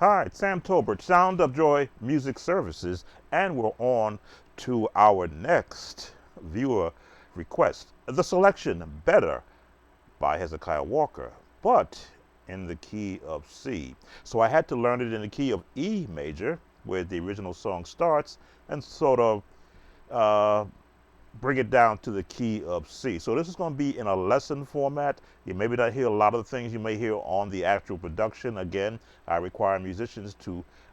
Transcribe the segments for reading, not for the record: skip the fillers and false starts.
Hi, it's Sam Tolbert, Sound of Joy Music Services, and we're on to our next viewer request. The selection, Better by Hezekiah Walker, but in the key of C. So I had to learn it in the key of E major, where the original song starts, and sort of uh, bring it down to the key of C. So this is going to be in a lesson format. You maybe not hear a lot of the things you may hear on the actual production. Again, I require musicians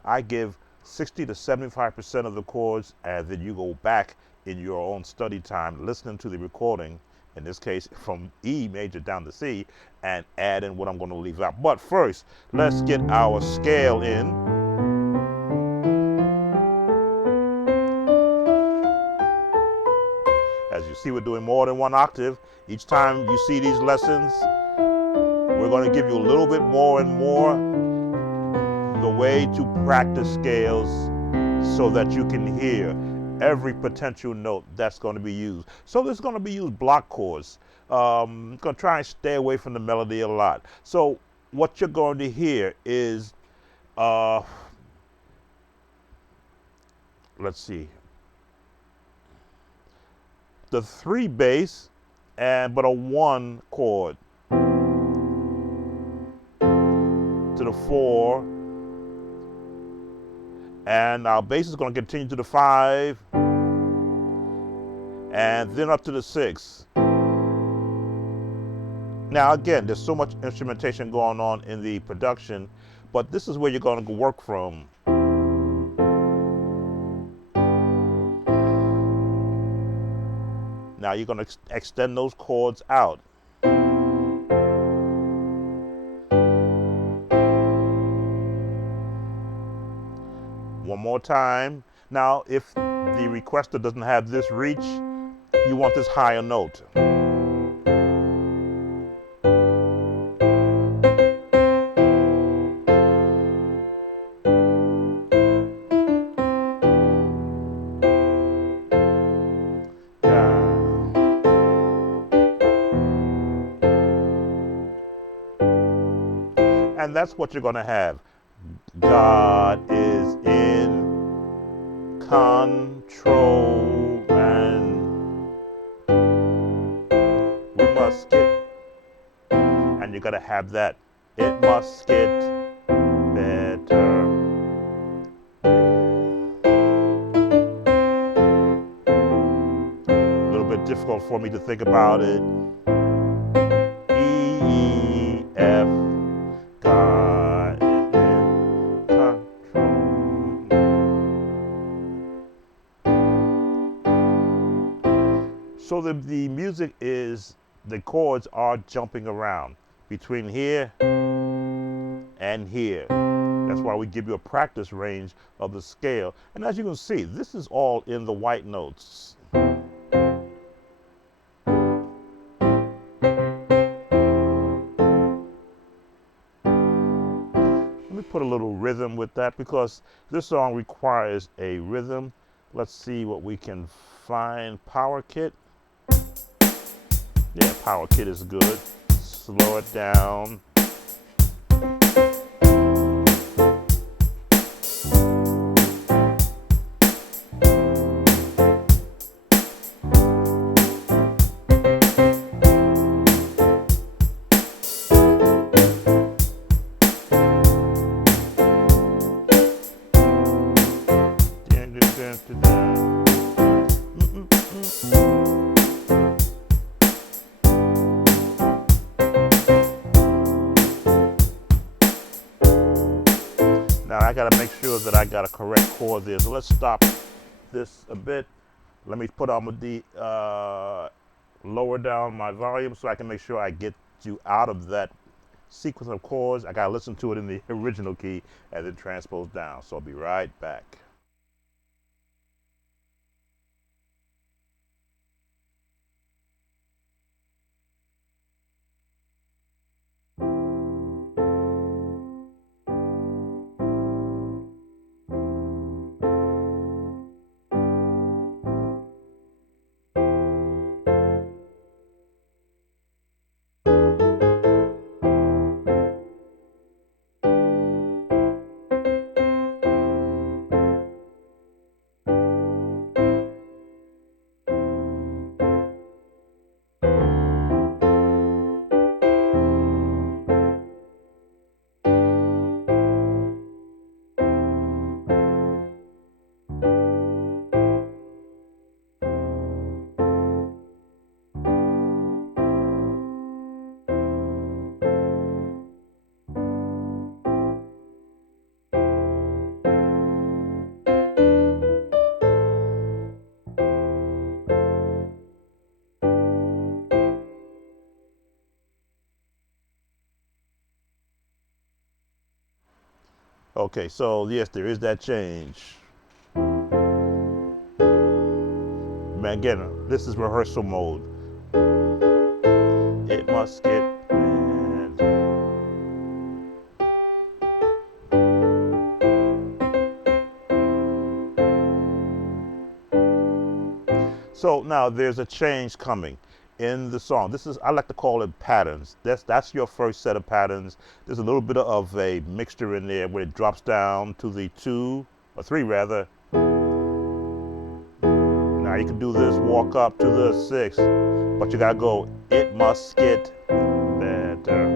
I give 60 to 75% of the chords, and then you go back in your own study time, listening to the recording, in this case from E major down to C, and add in what I'm going to leave out. But first, let's get our scale in. As you see, we're doing more than one octave. Each time you see these lessons, we're going to give you a little bit more and more the way to practice scales so that you can hear every potential note that's going to be used. So there's going to be used block chords. Going to try and stay away from the melody a lot. So what you're going to hear is, let's see, the 3 bass but a 1 chord to the 4, and our bass is going to continue to the 5, and then up to the 6. Now again, there's so much instrumentation going on in the production, but this is where you're going to work from. Now you're going to extend those chords out. One more time. Now, if the requester doesn't have this reach, you want this higher note. And that's what you're going to have. God is in control, and we must get, and you're going to have that. It must get better. A little bit difficult for me to think about it. E, F, God is in control. So the music is, the chords are jumping around between here and here. That's why we give you a practice range of the scale. And as you can see, this is all in the white notes. Let me put a little rhythm with that because this song requires a rhythm. Let's see what we can find. Power Kit. Yeah, Power Kit is good. Slow it down. Now I gotta make sure that I got a correct chord there. So let's stop this a bit. Let me put on the lower down my volume so I can make sure I get you out of that sequence of chords. I gotta listen to it in the original key and then transpose down. So I'll be right back. Okay, so yes, there is that change. Man, again, this is rehearsal mode. It must get better. So now there's a change coming in the song. This is, I like to call it patterns. That's your first set of patterns. There's a little bit of a mixture in there where it drops down to the 2 or 3 rather. Now you can do this walk up to the 6, but you gotta go, it must get better.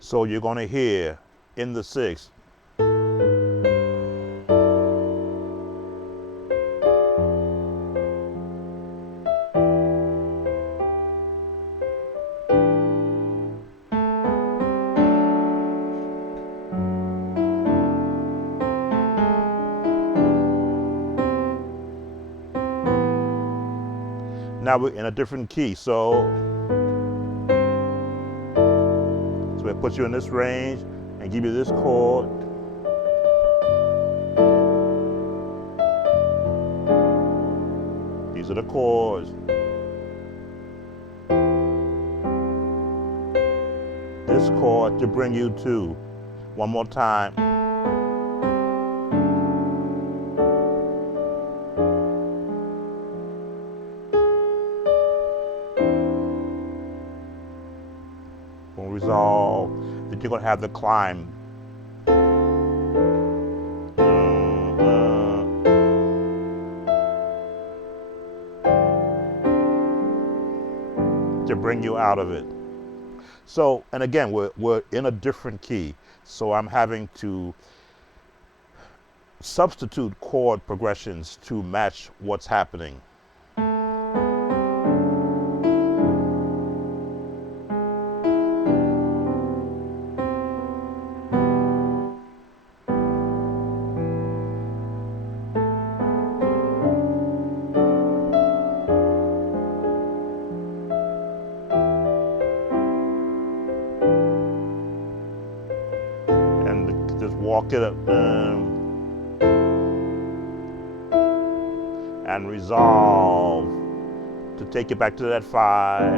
So you're gonna hear in the 6. Now we're in a different key, so it puts you in this range and give you this chord. These are the chords. This chord to bring you to, one more time. Gonna resolve, then you're gonna have the climb. To bring you out of it. So, and again, we're in a different key, so I'm having to substitute chord progressions to match what's happening. And just walk it up and resolve to take you back to that 5.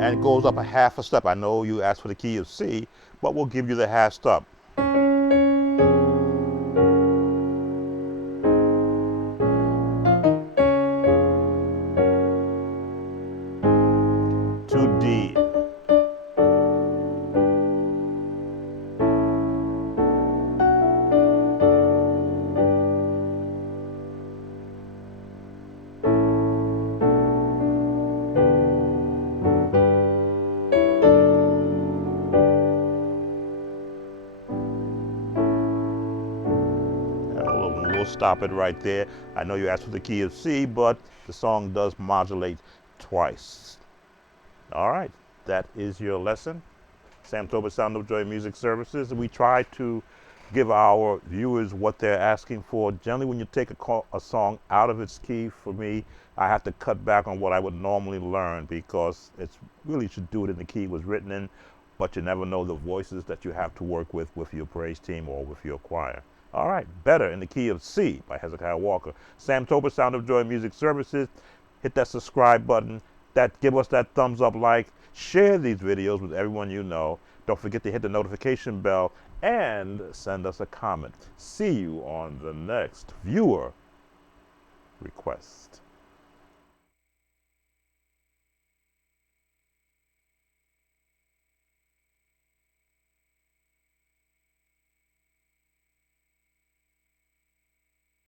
And it goes up a half a step. I know you asked for the key of C, but we'll give you the half step. To D. We'll stop it right there. I know you asked for the key of C, but the song does modulate twice. All right, that is your lesson. Sam Tober, Sound of Joy Music Services. We try to give our viewers what they're asking for. Generally, when you take a song out of its key, for me, I have to cut back on what I would normally learn because it's really should do it in the key it was written in, but you never know the voices that you have to work with your praise team or with your choir. All right, Better in the Key of C by Hezekiah Walker. Sam Tober, Sound of Joy Music Services. Hit that subscribe button. Give us that thumbs up like. Share these videos with everyone you know. Don't forget to hit the notification bell and send us a comment. See you on the next viewer request.